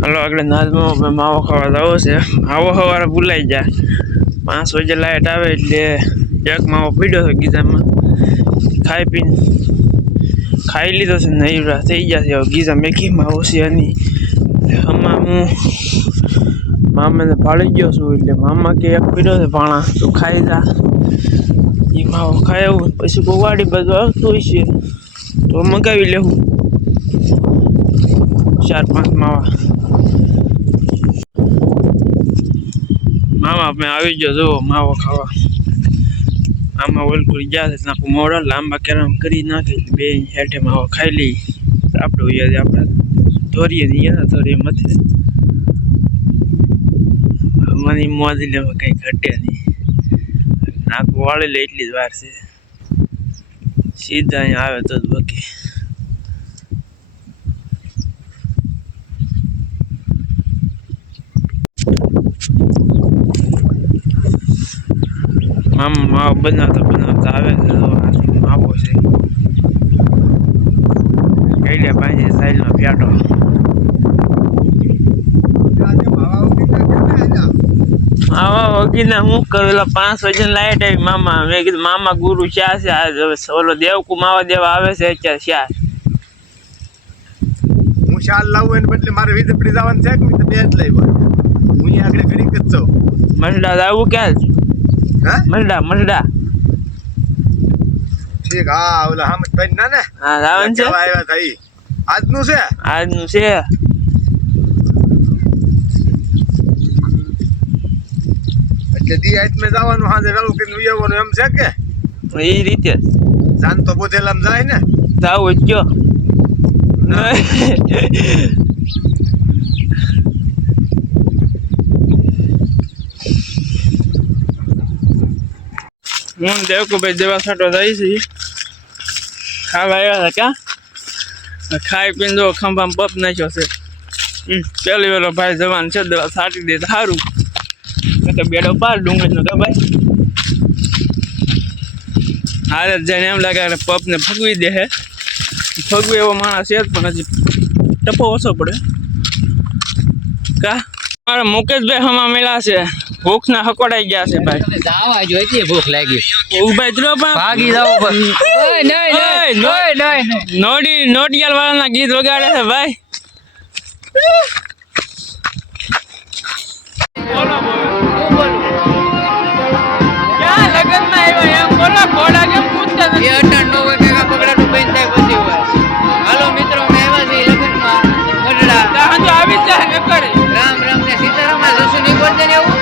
હાલો આગળ નાજમાં માવો ખાવા જવો છે. માવો સવારે ભૂલાઈ જાય. 5 વાગે લાઈટ આવે એટલે એક માવો પીડ્યો છે ગીઝામાં. ખાઈ લીધો છે. નૈરા થઈ ગયા છે. ગીઝા મેકી માવો છે એની આમાં હું મામાને ભાળી ગયો છું એટલે મામા કે એક પીડ્યો છે ભાણા તું ખાઈ જા. એ માવો ખાઈ આવું પછી કોઈ વાડી બાજુ આવતું હોય છે તો મગાવી લેવું 4-5 માવા. મામા આપણે આવી ગયો જો માવો ખાવા. આમાં ઓલકુરી ગયા છે નાખું મોડા લાંબા કેરામ કરી નાખે બે હેઠે માવો ખાઈ લઈ. આપણે ધોરીએ નહીં ધોરીએ મથે મને મોજી લેવા કઈ ઘટે નહીં. નાખું વાળી લે એટલી જ વાર છે. સીધા અહીંયા આવે તો જ બાકી મામા માવો બનાવતા આવે છે. માવો છે કઈ લે ભાઈ સાઈડમાં પ્યાટો આવા વગીને હું કરેલા 5 વાગે લાઈટ આવી. મામા મેં કીધું મામા ગુરુ ક્યાં છે આજ હવે ઓલો દેવકુ માવા દેવા આવે છે અત્યારે ક્યાં હું શાલ લાવું એને બદલે મારે વીજળી જવાનું છે કે બે જ લાવ્યો હું અહીંયા આગળ ઘડી જ છું. મસડા લાવવું ક્યાં હા મસડા ઠીક હા ઓલા હામદભાઈ ના ને હા લાવન છે આવ્યા થઈ આજનું છે એટલે દી આઈટ મે જવાનું હાજે વેલું કરીને ઉયાવાનું એમ છે કે એ રીતે જાન તો બોધેલામ જાય ને જાવું જ કયો હું દેવકુભાઈ દેવા છાંટો જાય છે ખાવા આવ્યા હતા ક્યાં ખાઈ પીને જો ખંભામાં પપ નાખ્યો છે. પેલી વેલો ભાઈ જવાન છે દવા છાંટી દે સારું તો બેડો પાર ડુંગળીનો કે ભાઈ હારે જઈને એમ લાગે પપ ને ફગવી દે હે ફગવી એવો માણસ છે પણ હજી ટપો ઓછો પડે કા મારા મુકેશભાઈ હમા મેળા છે. ભૂખ ના હકોડાઈ ગયા છે ભાઈ. તમે જાવા જો એટલી ભૂખ લાગી. ઉભાઈ દ્રો ભાગી જાવ બસ. ઓય નહીં નોટિયાલ વાળાના ગીત વગાડે છે ભાઈ. બોલો ક્યાં લગન માં આવ્યા એમ બોલો ઘોડા કેમ પૂછતા નથી. 8-9 વાગ્યા પકડાનું બંધ થાય પછી હોય. હાલો મિત્રો અમે આવ્યા છીએ લગ્નમાં ગઢડા. ત્યાં જો આવી જ જાય ને કરે રામ રામ ને સીતારામ જસુ નહીં બોલતે ને એવું.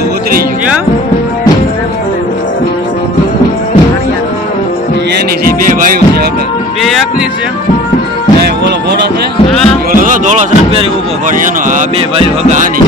બધું ઉતરી ગયું. ક્યાં એની છે બે ભાઈઓ છે આપણે. બે એકની છે એ ઓલો ઘોડો છે હા ઓલો તો ધોળો શર્ટ પહેરી ઊભો પડે એનો આ બે ભાઈઓ હતા આની